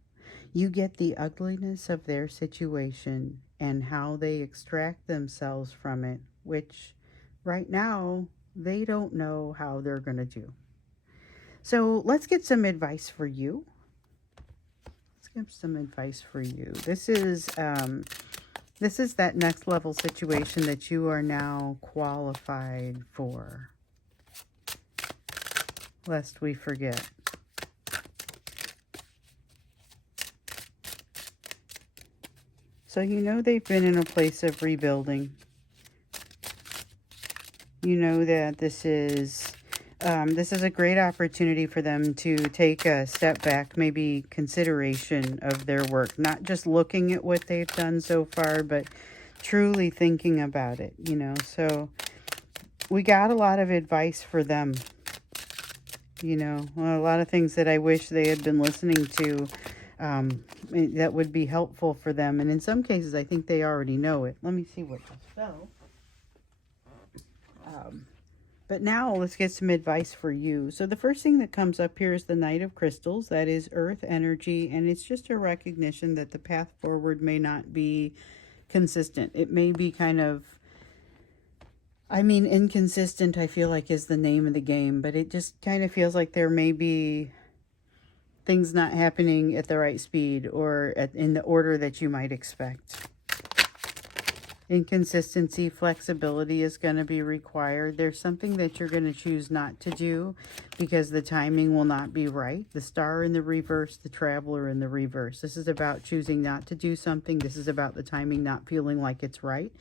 You get the ugliness of their situation and how they extract themselves from it, which right now they don't know how they're going to do. So let's get some advice for you. Let's get some advice for you. This is that next level situation that you are now qualified for. Lest we forget. So you know they've been in a place of rebuilding. You know that this is This is a great opportunity for them to take a step back, maybe consideration of their work, not just looking at what they've done so far, but truly thinking about it, you know. So we got a lot of advice for them, you know, a lot of things that I wish they had been listening to, that would be helpful for them. And in some cases, I think they already know it. Let me see what just fell. But now let's get some advice for you. So the first thing that comes up here is the Knight of Crystals. That is earth energy, and it's just a recognition that the path forward may not be consistent. It may be kind of, I mean, inconsistent, I feel like, is the name of the game, but it just kind of feels like there may be things not happening at the right speed or in the order that you might expect. Inconsistency, flexibility is going to be required. There's something that you're going to choose not to do because the timing will not be right. The Star in the reverse, the Traveler in the reverse. This is about choosing not to do something. This is about the timing not feeling like it's right.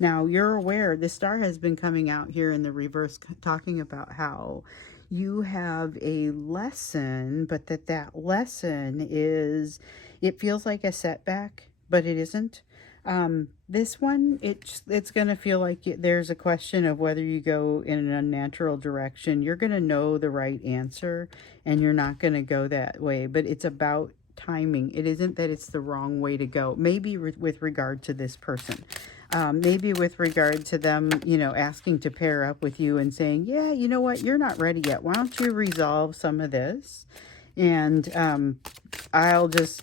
Now, you're aware the Star has been coming out here in the reverse, talking about how you have a lesson, but that lesson is, it feels like a setback, but it isn't. This one, it's going to feel like there's a question of whether you go in an unnatural direction. You're going to know the right answer, and you're not going to go that way. But it's about timing. It isn't that it's the wrong way to go. Maybe with regard to this person. Maybe with regard to them, you know, asking to pair up with you and saying, yeah, you know what, you're not ready yet. Why don't you resolve some of this? And I'll just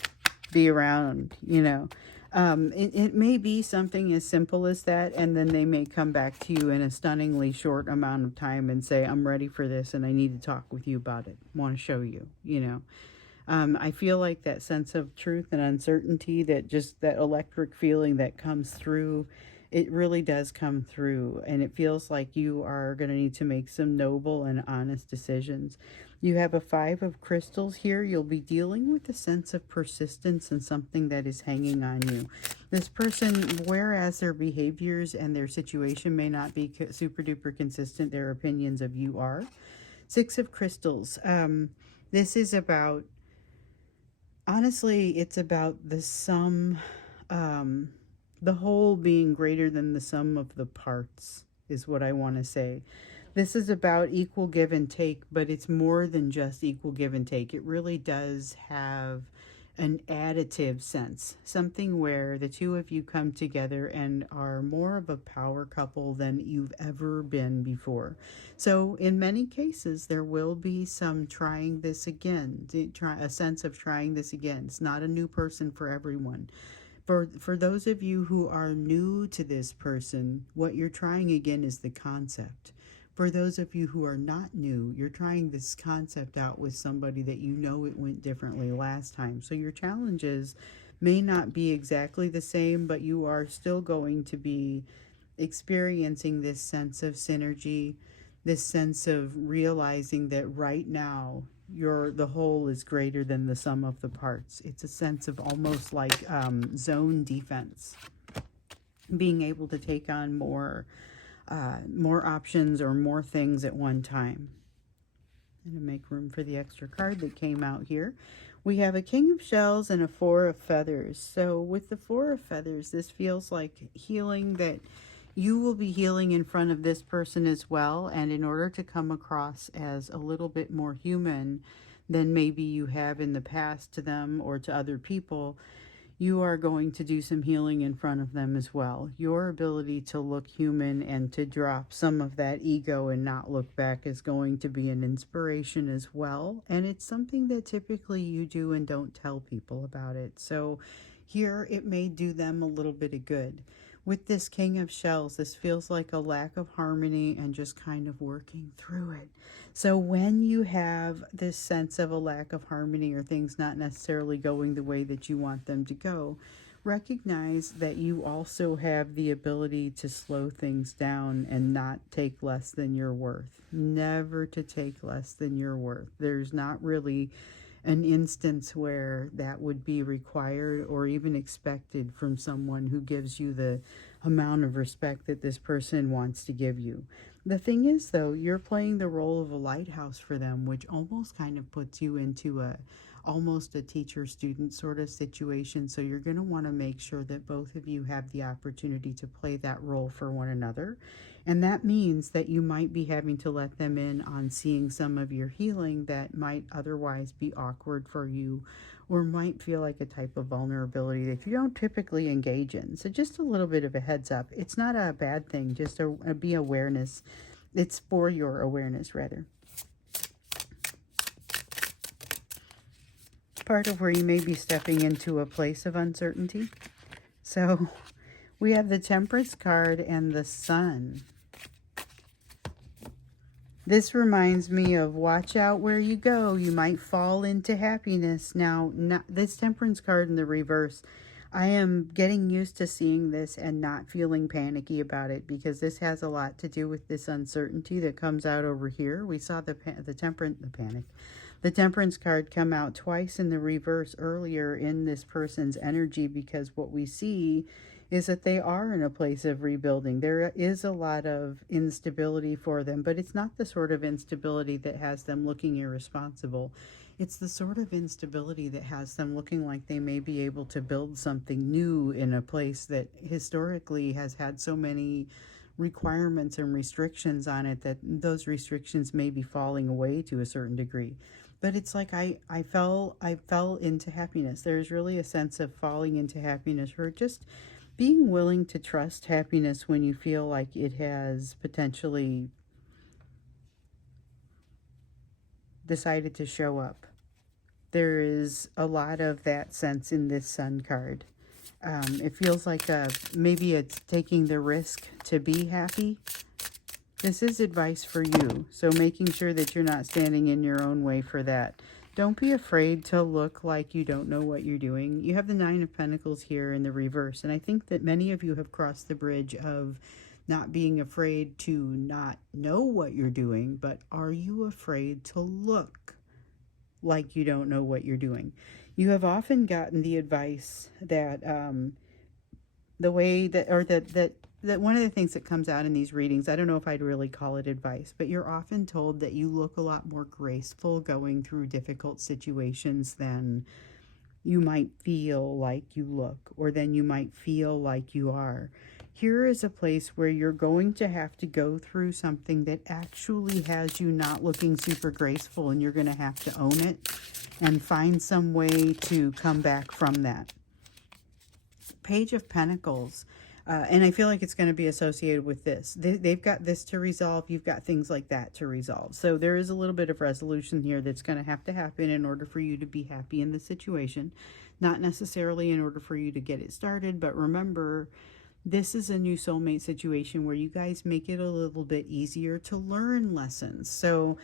be around, you know. It may be something as simple as that, and then they may come back to you in a stunningly short amount of time and say, I'm ready for this and I need to talk with you about it. Want to show you, you know. I feel like that sense of truth and uncertainty, that just that electric feeling that comes through, it really does come through. And it feels like you are going to need to make some noble and honest decisions. You have a 5 of crystals here. You'll be dealing with a sense of persistence and something that is hanging on you. This person, whereas their behaviors and their situation may not be super duper consistent, their opinions of you are. 6 of crystals. This is about, honestly, it's about the sum, the whole being greater than the sum of the parts is what I want to say. This is about equal give and take, but it's more than just equal give and take. It really does have an additive sense, something where the two of you come together and are more of a power couple than you've ever been before. So in many cases, there will be some trying this again, a sense of trying this again. It's not a new person for everyone. For those of you who are new to this person, what you're trying again is the concept. For those of you who are not new, you're trying this concept out with somebody that you know it went differently last time. So your challenges may not be exactly the same, but you are still going to be experiencing this sense of synergy, this sense of realizing that right now the whole is greater than the sum of the parts. It's a sense of almost like zone defense, being able to take on more options or more things at one time. And to make room for the extra card that came out here, we have a King of Shells and a 4 of Feathers. So with the 4 of Feathers, this feels like healing, that you will be healing in front of this person as well. And in order to come across as a little bit more human than maybe you have in the past to them or to other people, you are going to do some healing in front of them as well. Your ability to look human and to drop some of that ego and not look back is going to be an inspiration as well. And it's something that typically you do and don't tell people about it. So here it may do them a little bit of good. With this King of Shells, this feels like a lack of harmony and just kind of working through it. So when you have this sense of a lack of harmony or things not necessarily going the way that you want them to go, recognize that you also have the ability to slow things down and not take less than your worth. Never to take less than your worth. There's not really an instance where that would be required or even expected from someone who gives you the amount of respect that this person wants to give you. The thing is, though, you're playing the role of a lighthouse for them, which almost kind of puts you into almost a teacher-student sort of situation. So you're going to want to make sure that both of you have the opportunity to play that role for one another. And that means that you might be having to let them in on seeing some of your healing that might otherwise be awkward for you, or might feel like a type of vulnerability that you don't typically engage in. So just a little bit of a heads up. It's not a bad thing, just be awareness. It's for your awareness, rather. Part of where you may be stepping into a place of uncertainty. So we have the Temperance card and the Sun. This reminds me of watch out where you go. You might fall into happiness. Now, this Temperance card in the reverse, I am getting used to seeing this and not feeling panicky about it, because this has a lot to do with this uncertainty that comes out over here. We saw the Temperance card come out twice in the reverse earlier in this person's energy, because what we see is that they are in a place of rebuilding. There is a lot of instability for them, but it's not the sort of instability that has them looking irresponsible. It's the sort of instability that has them looking like they may be able to build something new in a place that historically has had so many requirements and restrictions on it that those restrictions may be falling away to a certain degree. But it's like I fell into happiness. There's really a sense of falling into happiness, or just being willing to trust happiness when you feel like it has potentially decided to show up. There is a lot of that sense in this Sun card. It feels like maybe it's taking the risk to be happy. This is advice for you, so making sure that you're not standing in your own way for that. Don't be afraid to look like you don't know what you're doing. You have the Nine of Pentacles here in the reverse, and I think that many of you have crossed the bridge of not being afraid to not know what you're doing, but are you afraid to look like you don't know what you're doing? You have often gotten the advice that the way that, or that one of the things that comes out in these readings, I don't know if I'd really call it advice, but you're often told that you look a lot more graceful going through difficult situations than you might feel like you look, or than you might feel like you are. Here is a place where you're going to have to go through something that actually has you not looking super graceful, and you're going to have to own it and find some way to come back from that. Page of Pentacles. And I feel like it's going to be associated with this. They've got this to resolve. You've got things like that to resolve. So there is a little bit of resolution here that's going to happen in order for you to be happy in the situation. Not necessarily in order for you to get it started, but remember, this is a new soulmate situation where you guys make it a little bit easier to learn lessons. So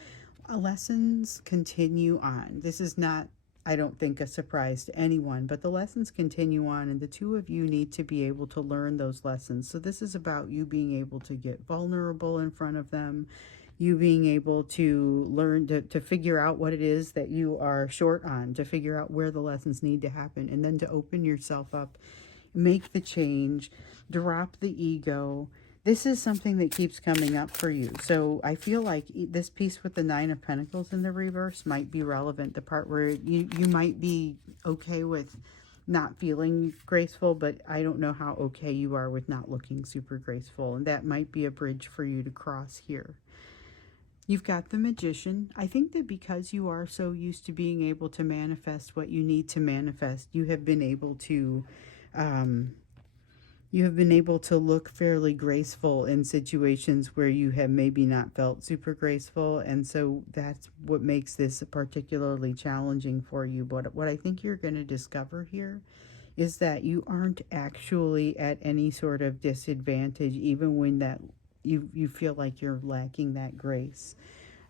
lessons continue on. This is not, I don't think, a surprise to anyone, but the lessons continue on, and the two of you need to be able to learn those lessons. So this is about you being able to get vulnerable in front of them, you being able to learn to figure out what it is that you are short on, to figure out where the lessons need to happen, and then to open yourself up, make the change, drop the ego. This is something that keeps coming up for you. So I feel like this piece with the Nine of Pentacles in the reverse might be relevant. The part where you might be okay with not feeling graceful, but I don't know how okay you are with not looking super graceful. And that might be a bridge for you to cross here. You've got the Magician. I think that because you are so used to being able to manifest what you need to manifest, you have been able to look fairly graceful in situations where you have maybe not felt super graceful, and so that's what makes this particularly challenging for you. But what I think you're going to discover here is that you aren't actually at any sort of disadvantage, even when that you feel like you're lacking that grace.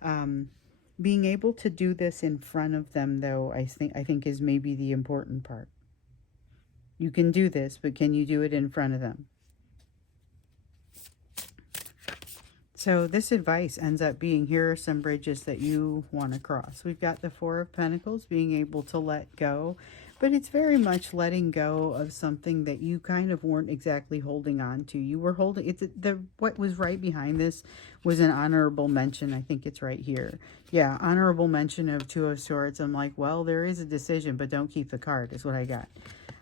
Being able to do this in front of them, though, I think is maybe the important part. You can do this, but can you do it in front of them? So this advice ends up being, here are some bridges that you want to cross. We've got the Four of Pentacles, being able to let go. But it's very much letting go of something that you kind of weren't exactly holding on to. You were holding it's the what was right behind this was an honorable mention. I think it's right here. Yeah, honorable mention of Two of Swords. I'm like, well, there is a decision, but don't keep the card, is what I got.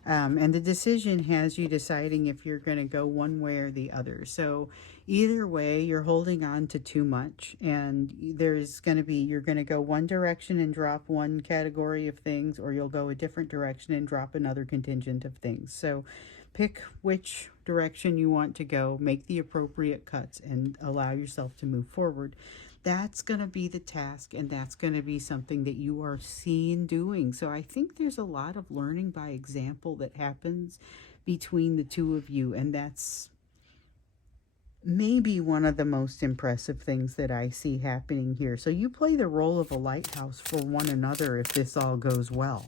And the decision has you deciding if you're going to go one way or the other. So either way, you're holding on to too much, and you're going to go one direction and drop one category of things, or you'll go a different direction and drop another contingent of things. So pick which direction you want to go, make the appropriate cuts, and allow yourself to move forward. That's going to be the task, and that's going to be something that you are seen doing. So I think there's a lot of learning by example that happens between the two of you, and that's maybe one of the most impressive things that I see happening here. So you play the role of a lighthouse for one another if this all goes well.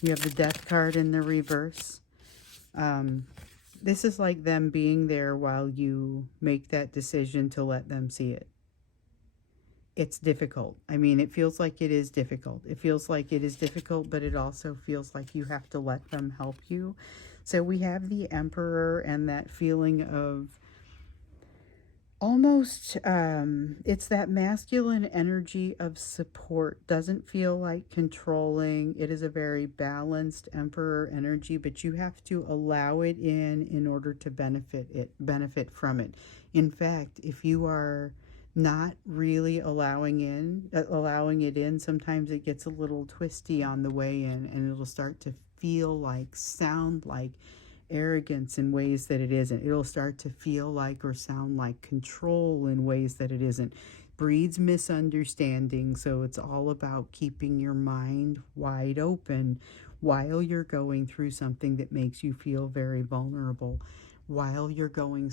You have the Death card in the reverse. This is like them being there while you make that decision to let them see it. It's difficult. I mean, it feels like it is difficult. It feels like it is difficult, but it also feels like you have to let them help you. So we have the Emperor and that feeling of almost, it's that masculine energy of support. Doesn't feel like controlling. It is a very balanced Emperor energy, but you have to allow it in order to benefit from it. In fact, if you are not really allowing it in, sometimes it gets a little twisty on the way in, and it'll start to sound like arrogance in ways that it isn't. It'll start to feel like or sound like control in ways that it isn't. Breeds misunderstanding, so it's all about keeping your mind wide open while you're going through something that makes you feel very vulnerable, while you're going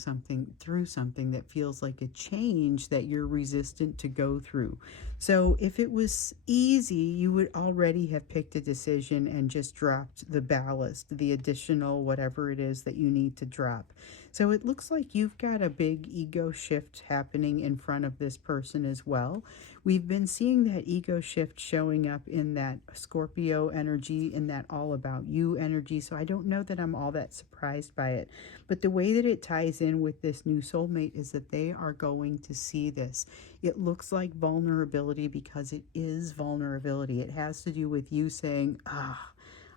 through something that feels like a change that you're resistant to go through. So if it was easy, you would already have picked a decision and just dropped the ballast, the additional whatever it is that you need to drop. So it looks like you've got a big ego shift happening in front of this person as well. We've been seeing that ego shift showing up in that Scorpio energy, in that all about you energy. So I don't know that I'm all that surprised by it. But the way that it ties in with this new soulmate is that they are going to see this. It looks like vulnerability because it is vulnerability. It has to do with you saying,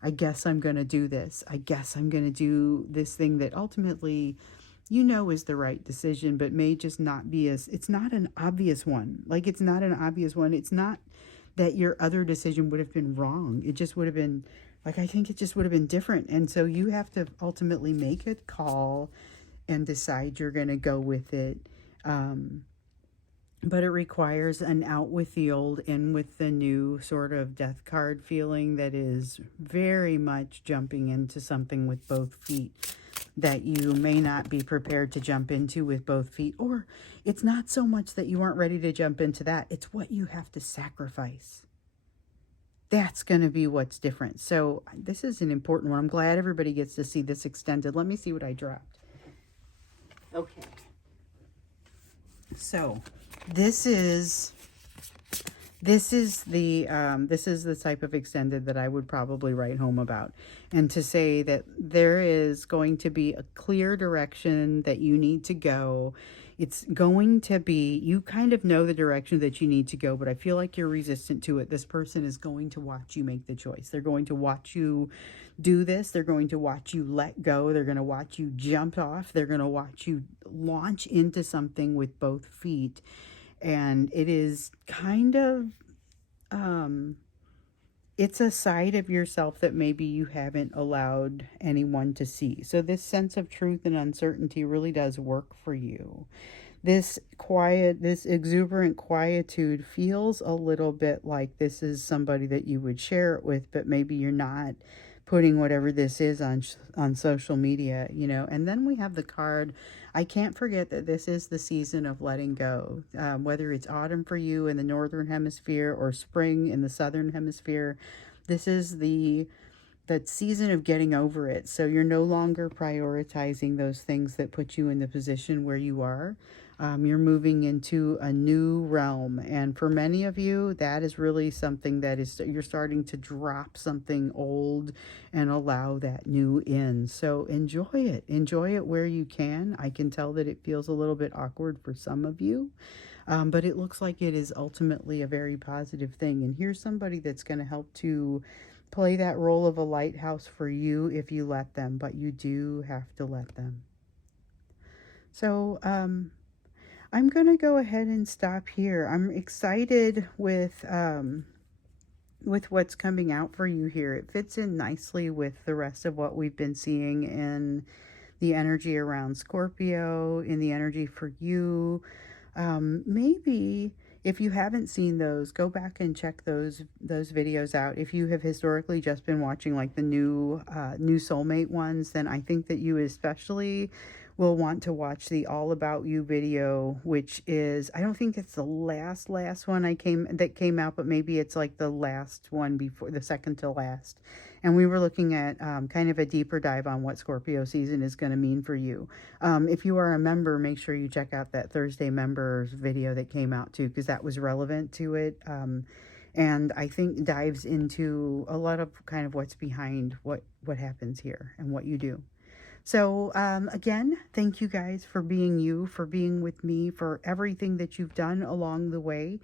I guess I'm going to do this. I guess I'm going to do this thing that ultimately is the right decision, but may just not be it's not an obvious one. Like, it's not an obvious one. It's not that your other decision would have been wrong. It just would have been, like, I think it just would have been different. And so you have to ultimately make a call and decide you're going to go with it. But it requires an out with the old, in with the new sort of death card feeling that is very much jumping into something with both feet that you may not be prepared to jump into with both feet. Or it's not so much that you aren't ready to jump into that. It's what you have to sacrifice. That's going to be what's different. So this is an important one. I'm glad everybody gets to see this extended. Let me see what I dropped. Okay. So this is the type of extended that I would probably write home about, and to say that there is going to be a clear direction that you need to go. It's going to be, you kind of know the direction that you need to go, but I feel like you're resistant to it. This person is going to watch you make the choice. They're going to watch you do this. They're going to watch you let go. They're going to watch you jump off. They're going to watch you launch into something with both feet. And it is kind of, it's a side of yourself that maybe you haven't allowed anyone to see. So this sense of truth and uncertainty really does work for you. This exuberant quietude feels a little bit like this is somebody that you would share it with, but maybe you're not putting whatever this is on social media, And then we have the card. I can't forget that this is the season of letting go, whether it's autumn for you in the northern hemisphere or spring in the southern hemisphere. This is the season of getting over it. So you're no longer prioritizing those things that put you in the position where you are. You're moving into a new realm. And for many of you, that is really something that is, you're starting to drop something old and allow that new in. So enjoy it. Enjoy it where you can. I can tell that it feels a little bit awkward for some of you, but it looks like it is ultimately a very positive thing. And here's somebody that's going to help to play that role of a lighthouse for you if you let them, but you do have to let them. So, I'm going to go ahead and stop here. I'm excited with what's coming out for you here. It fits in nicely with the rest of what we've been seeing in the energy around Scorpio, in the energy for you. Maybe if you haven't seen those, go back and check those videos out. If you have historically just been watching like the new Soulmate ones, then I think that you especially will want to watch the All About You video, which is, I don't think it's the last one that came out, but maybe it's like the last one before, the second to last. And we were looking at kind of a deeper dive on what Scorpio season is going to mean for you. If you are a member, make sure you check out that Thursday members video that came out too, because that was relevant to it. And I think dives into a lot of kind of what's behind what happens here and what you do. So again, thank you guys for being you, for being with me, for everything that you've done along the way.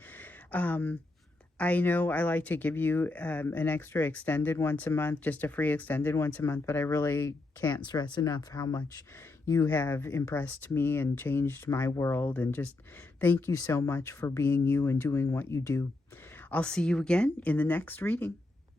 I know I like to give you an extra extended once a month, just a free extended once a month, but I really can't stress enough how much you have impressed me and changed my world. And just thank you so much for being you and doing what you do. I'll see you again in the next reading.